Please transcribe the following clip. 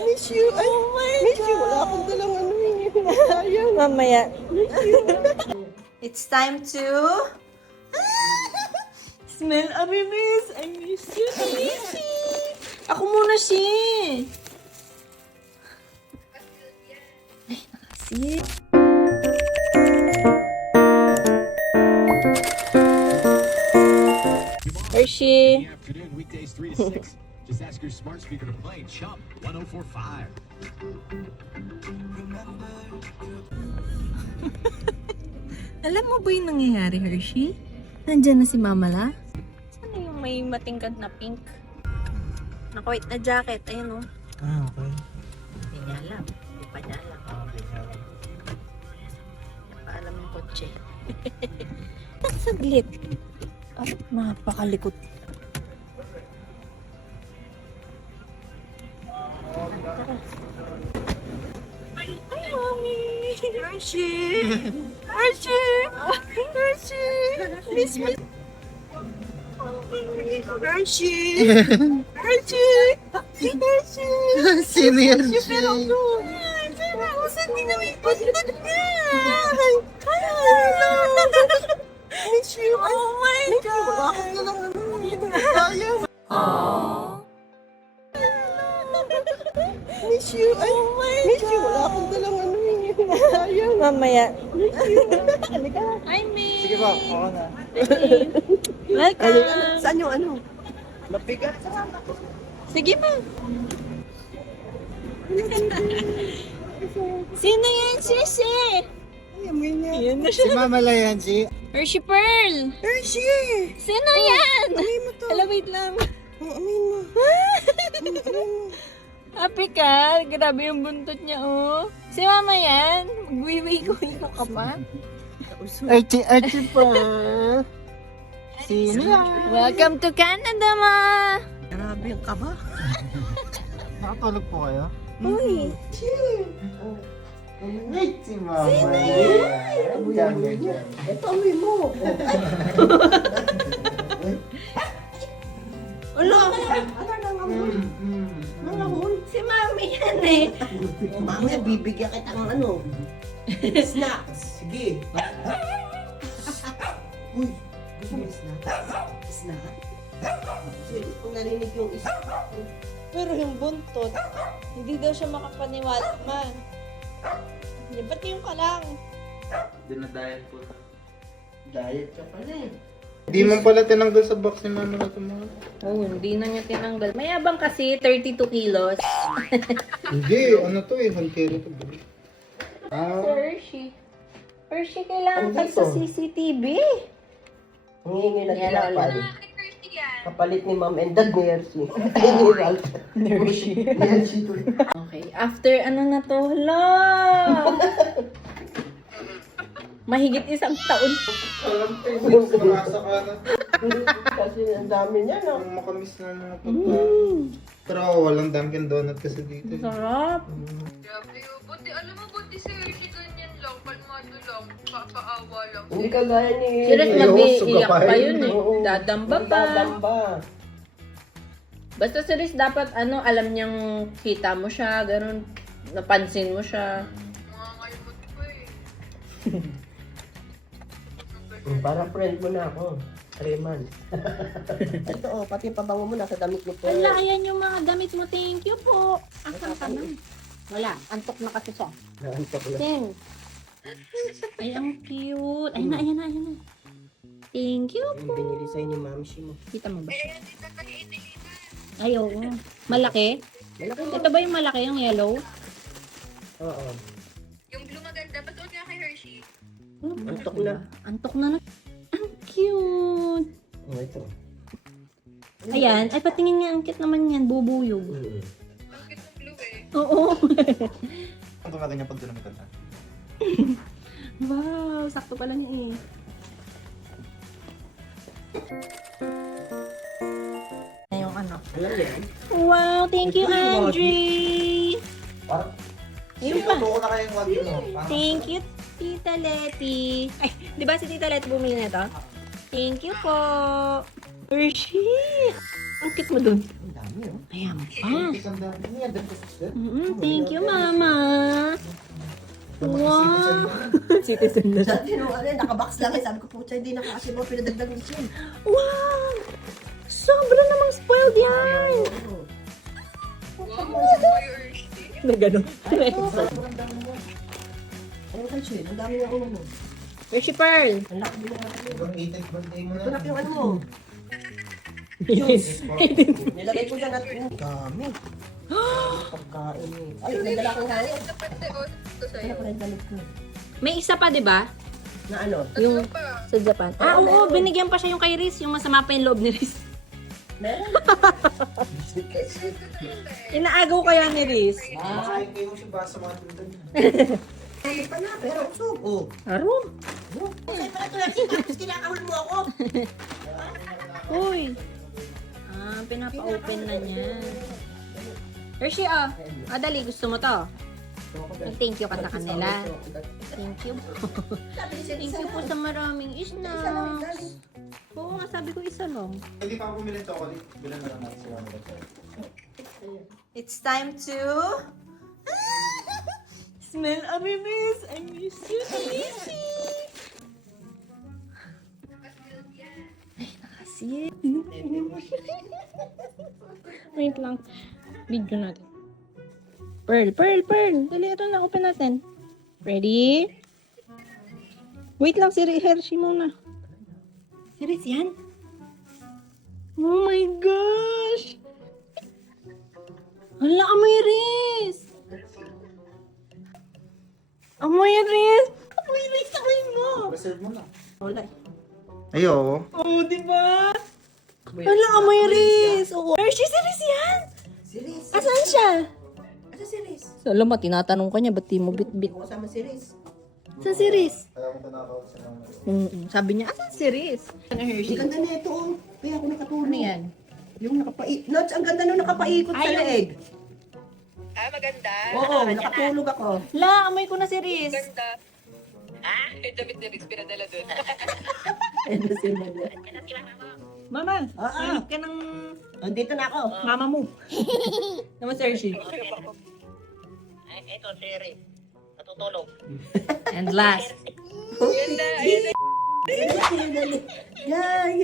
Miss you. Ay, miss you. Wala akong dalang ano eh. Sayang. Mamaya. Miss you. It's time to smell a miss. I miss you, Mishi. Ako muna siya. Ay, nakasi. Hershey. Afternoon, weekdays 3 to 6. Just ask your smart speaker to play Chump 1045. Alam mo ba yung nangyayari, Hershey? Nandyan na si Mama La. Saan yung may matingkad na pink? Naka-white na jacket. Ayun, oh. Ah, okay. Hindi niya alam. Hindi pa niya alam. Hindi pa alam yung kotse. Saglit. Ay, napakalikot. Ay, Mami! Hershey! Hershey! Hershey! Miss me! Hershey! Hershey! Hershey! Sino yan? Pero no! Saan din na may pagkat niya? Hello! Miss you. Ay, Oh my miss you. Wala akong dalang ano eh. Sayang. Miss you. Ay, miss you. Wala akong dalang ano eh. Sayang. Mamaya. Miss you. Halika. Hi, Miss! Sige ba? Oo na. Welcome! Halika na. Saan yung ano? Mabigat. Sige ma. Sino yan, Sisi? Ay, amoy niya. Yan na Si Mama La yan, si Hershey Pearl! Hershey. Sino yan? Amoy mo to. Hala, wait lang. Oh, amoy mo. Amoy mo. Happy ka? Grabe yung buntot niya, oh. Si Mama yan? Magwiwi-wiwi ka pa? Archie pa. Sino yan? Welcome to Canada, ma! Grabe yung kaba. Nakatulog po kayo? Uy! Wait, si Mama. Diyan, diyan. Ito, amoy mo. Ulo! Ano nang amoy? Nang amoy? Si Mami yan eh! Mamaya bibigyan kita ng ano. Snacks. Sige. Uy, gusto mo snacks? Snacks? Sige, kung narinig yung isa. Pero yung buntot, hindi daw siya makapaniwala, ma. Hindi, ba't yung ka lang? Dinadiet po. Diet ka pala eh. Hindi man pala tinanggal sa box ni Mama na tumawag. Oo, hindi na niya tinanggal. Mayabang kasi, 32 kilos. Hindi, ano to eh, halkero to. Ah, Hershey. Hershey, kailangan Ano ka sa dito? CCTV. Hingi na Yan, kapalit. wala. Kapalit ni Ma'am and Dad ni Hershey. Ay, ni Ralph. Hershey. Hershey to. Okay, after ano na to, hala! Mahigit isang taon. alam ko yung marasa ka na. Kasi ang dami niya, no? Ang makamis na mga pagkain. Pero walang Dunkin Donut kasi dito. eh. Sarap. Grabe yun. Buti, alam mo, buti si Hershey ganyan lang, kalmado lang, papaawa lang. Hindi kagaya ni... Serious, Ayoko, mag-iiyak suga pa pa yun eh. Oo. Dadamba pa. Dadamba. Basta serious, dapat ano, alam niyang kita mo siya, ganun, napansin mo siya. Mga ngayon ko eh. Parang friend mo na ako. 3 months. Ito oh, pati pabango mo nasa damit ni Pearl. Wala, ayan yung mga damit mo. Thank you po. Asan ka na? Wala, antok na kasi siya. Naantok na. Ting. Ay, ang cute. Ay, ayan na. Thank you Yung po. binili sa'yo ni Mamshi mo. Kita mo ba? Ay, oo. Malaki? Malaki Ito ba yung malaki, yung yellow? Oo. Yung blue maganda, pasuot nga kay Hershey. Oh, Antok na. Antok na. Ang cute. Oh, ito. Ayan. Ay, patingin nga. Ang cute naman yan. Bubuyog. Ang cute ng blue eh. Oo. Ang tumating niya pag doon na Wow. Sakto pala niya eh. Yung ano. Alam niyo yan? Wow. Thank you, Andre. Parang, Ayun pa. ko na kayong wag mo. Thank you, Tita Leti. Ay, di ba si Tita Leti bumili na ito? Thank you po. Hershey. Ang cute mo dun. Ang dami. Ayan pa. Ang Thank you, Mama. Wow. Citizen na. Dati nung nakabox lang sabi ko, pucha, hindi nakakasya mo, pinadagdag ni Chen. Wow! Sobra namang spoiled yan! Wow, kayo Hershey. Na gano'n. Ano ka, Chen? Ang dami ng mo. Hershey Pearl. Ang laki din ng Ibang 8 birthday mo Ito na. na yung ano mo. Juice. Nilagay ko dyan at yung dami. Pagkain eh. Ay, may dala kang hangin. Ito pati o. Ito Kaya sa'yo. pa rin damit ko. May isa pa, di ba? Na ano? Yung Ano pa? sa Japan. Ah, oo, binigyan pa siya yung kay Riz. Yung masama pa yung loob ni Riz. Meron? Inaagaw kaya ni Riz. Makain kayo siya ba sa mga tindan. Ay, pa na, pero usog. Oh. Aro. Ay, pala ito lang. Tapos kinakahul mo ako. Uy. Ah, pinapa-open na niya. Hershey, ah. Ah, dali. Gusto mo to? Thank you ka sa kanila. Thank you. Thank you po sa maraming snacks. Oo nga, sabi ko isa lang. Hindi pa ako bumili ng chocolate. Bilan na lang natin sa mga It's time to... Smell a miss. I miss you, Talisha. Ay, Wait lang. Video natin. Pearl. Dali, ito na. Open natin. Ready? Wait lang, si Hershey muna. Serious yan? Oh my gosh! Hala, amoy Riz! Amoy Riz! Amoy Riz! Amoy mo! Reserve mo na. Wala. Ayo. Oh, di ba? Hala, amoy Riz! Oo. Hershey, serious yan! Si Riz. Asan siya? Asa si Riz? So, alam mo, tinatanong ka niya, ba't di mo bit-bit? Hindi ko kasama si Riz. Saan si Riz? Kaya mo tanakaw sa mga. Sabi niya, asan si Riz? Ano, Ang Hershey? ganda na ito, oh. Kaya ako nakatulog. Ano yan? Yung nakapaikot. Notes, ang ganda nung nakapaikot sa Ay, yung- leeg. Ah, maganda. Oo, nakatulog ako. La, amoy ko na si Riz. Ganda. Ah, yung damit ni Riz pinadala dun. Ano si Mama? Mama, Ah, hanap ka ng Andito na ako. mama mo. Naman si Hershey. Ito, si Riz. Natutulog. And last. Ganda, ayun na. Yay!